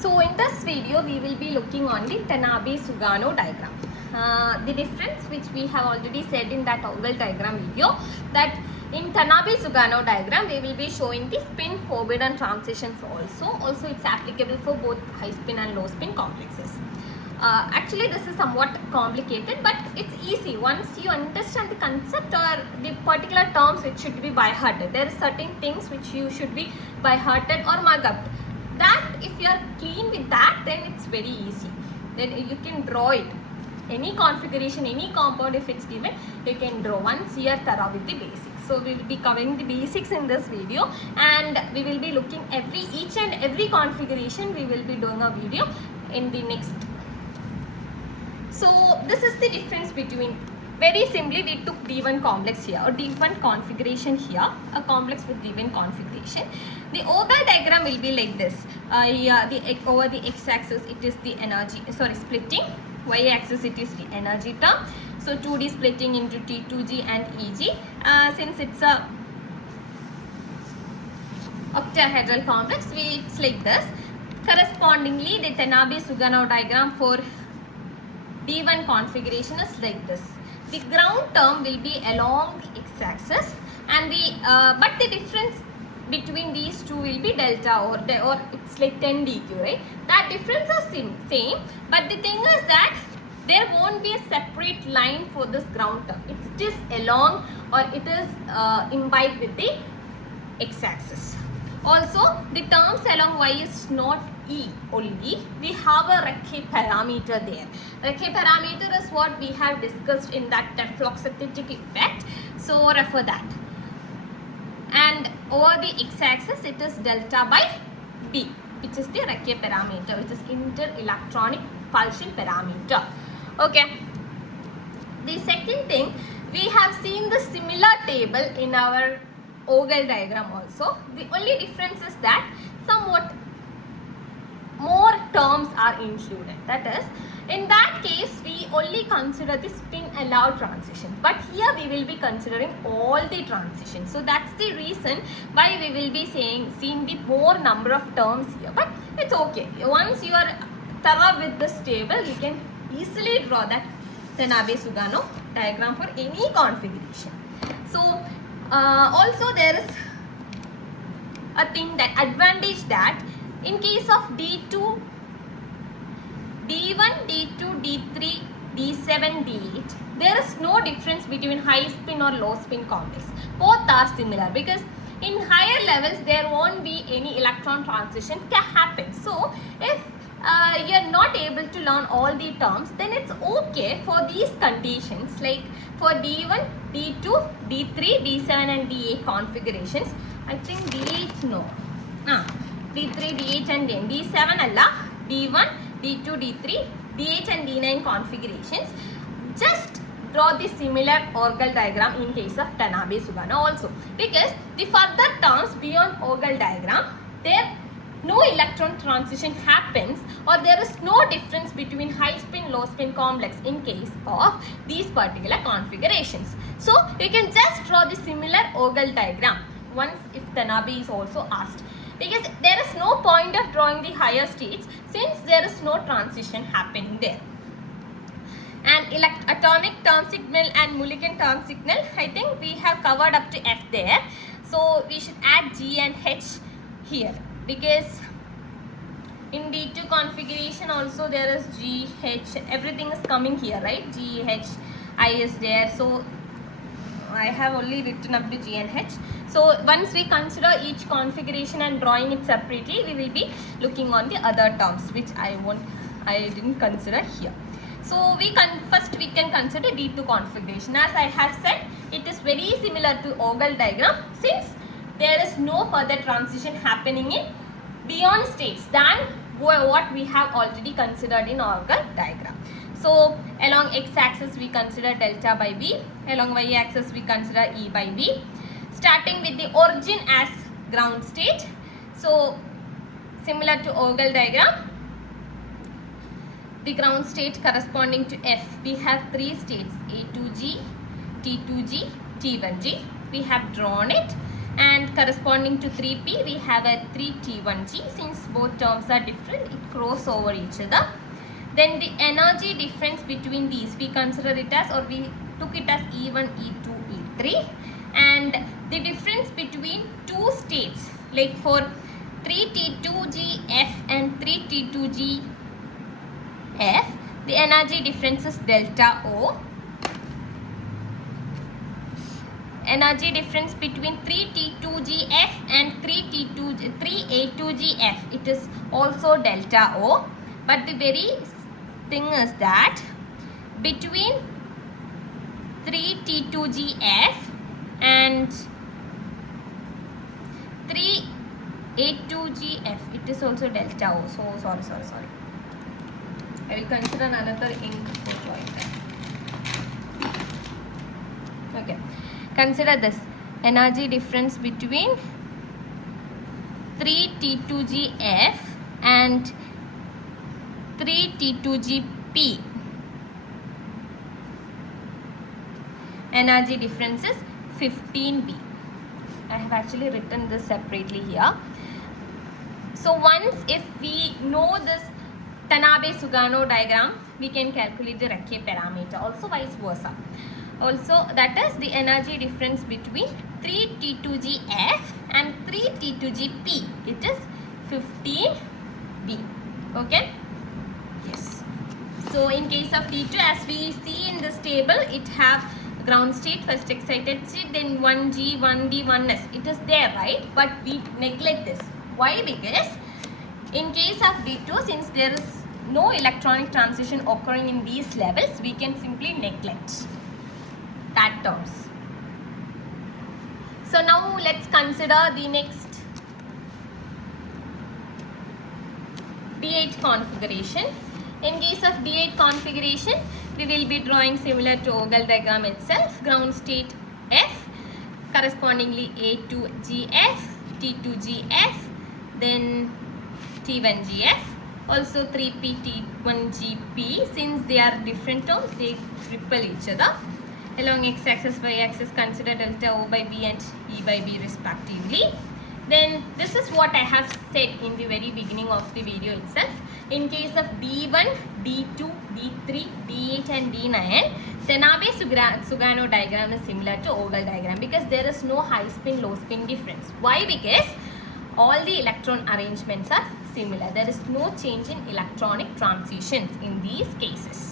So in this video we will be looking on the Tanabe Sugano diagram. The difference which we have already said in that oval diagram video, that in Tanabe Sugano diagram we will be showing the spin forbidden transitions also it's applicable for both high spin and low spin complexes. Actually this is somewhat complicated, but it's easy once you understand the concept or the particular terms which should be by hearted. There are certain things which you should be by hearted or mug up. That if you are clean with that, then it's very easy. Then you can draw it. Any configuration, any compound, if it's given, you can draw once you are thorough with the basics. So we will be covering the basics in this video, and we will be looking each and every configuration. We will be doing a video in the next. So this is the difference between, very simply we took D1 complex here or D1 configuration here, a complex with D1 configuration. The oval diagram will be like this. Over the x-axis it is the energy, splitting. Y-axis it is the energy term. So 2D splitting into T2G and EG. Since it's a octahedral complex, it's like this. Correspondingly, the Tanabe Sugano diagram for D1 configuration is like this. The ground term will be along the x-axis, and but the difference between these two will be delta or it's like 10 dq, right? That difference is same, but the thing is that there won't be a separate line for this ground term. It's just along, or it is imbibed with the x-axis. Also, the terms along y is not E only. We have a Recce parameter there. Recce parameter is what we have discussed in that floxacitic effect. So refer that. And over the x-axis it is delta by B, which is the Recce parameter, which is inter-electronic pulsion parameter. Okay. The second thing, we have seen the similar table in our oval diagram also. The only difference is that somewhat more terms are included. That is, in that case we only consider the spin allowed transition, but here we will be considering all the transitions. So that's the reason why we will be seeing the more number of terms here, but it's okay. Once you are thorough with this table, you can easily draw that Tanabe Sugano diagram for any configuration. So also there is a thing, that advantage, that in case of D2, D1, D2, D3, D7, D8, there is no difference between high spin or low spin complex. Both are similar, because in higher levels there won't be any electron transition can happen. So if you are not able to learn all the terms, then it's okay for these conditions, like for D1, D2, D3, D7 and D8 configurations. I think D8 no. D3, D8 and D7 alla, D1, D2, D3, D8 and D9 configurations. Just draw the similar oval diagram in case of Tanabe Sugano also, because the further terms beyond oval diagram, there no electron transition happens, or there is no difference between high spin low spin complex in case of these particular configurations. So you can just draw the similar oval diagram once if Tanabe is also asked, because there is no point of drawing the higher states since there is no transition happening there. And atomic term signal and Mulligan term signal, I think we have covered up to F there. So we should add G and H here, because in D2 configuration also there is G, H, everything is coming here, right? G, H, I is there. So I have only written up to G and H. So once we consider each configuration and drawing it separately, we will be looking on the other terms which I didn't consider here. So first we can consider D2 configuration. As I have said, it is very similar to oval diagram, since there is no further transition happening in beyond states than what we have already considered in oval diagram. So along x-axis we consider delta by B, along y-axis we consider E by B, starting with the origin as ground state. So similar to oval diagram, the ground state corresponding to F, we have three states, A2G, T2G, T1G. We have drawn it, and corresponding to 3p we have a 3t1g. Since both terms are different, it cross over each other. Then the energy difference between these, we consider it as, or we took it as E1, E2, E3, and the difference between two states, like for 3T2GF and 3T2GF, the energy difference is delta O. Energy difference between 3T2GF and 3A2GF, it is also delta O. But the very thing is that between 3T2GF and 3A2GF, it is also delta O. So sorry. I will consider another ink for drawing that. Okay. Consider this energy difference between 3T2GF and 3T2GP. Energy difference is 15B. I have actually written this separately here. So once if we know this Tanabe Sugano diagram, we can calculate the Recche parameter, also vice versa. Also, that is the energy difference between 3T2GF and 3T2GP. It is 15B. Okay? Yes. So, in case of T2, as we see in this table, it have ground state, first excited state, then 1G, 1D, 1S. It is there, right? But we neglect this. Why? Because in case of D2, since there is no electronic transition occurring in these levels, we can simply neglect that terms. So now let's consider the next D8 configuration. In case of D8 configuration, we will be drawing similar to Ogle diagram itself. Ground state F, correspondingly A2GF, T2GF, then T1GF, also 3P, T1GP. Since they are different terms, they repel each other. Along x-axis, y-axis, consider delta O by B and E by B respectively. Then this is what I have said in the very beginning of the video itself. In case of D1, D2, D3, D8 and D9, Tanabe Sugano diagram is similar to Ogle diagram because there is no high spin, low spin difference. Why? Because all the electron arrangements are similar. There is no change in electronic transitions in these cases.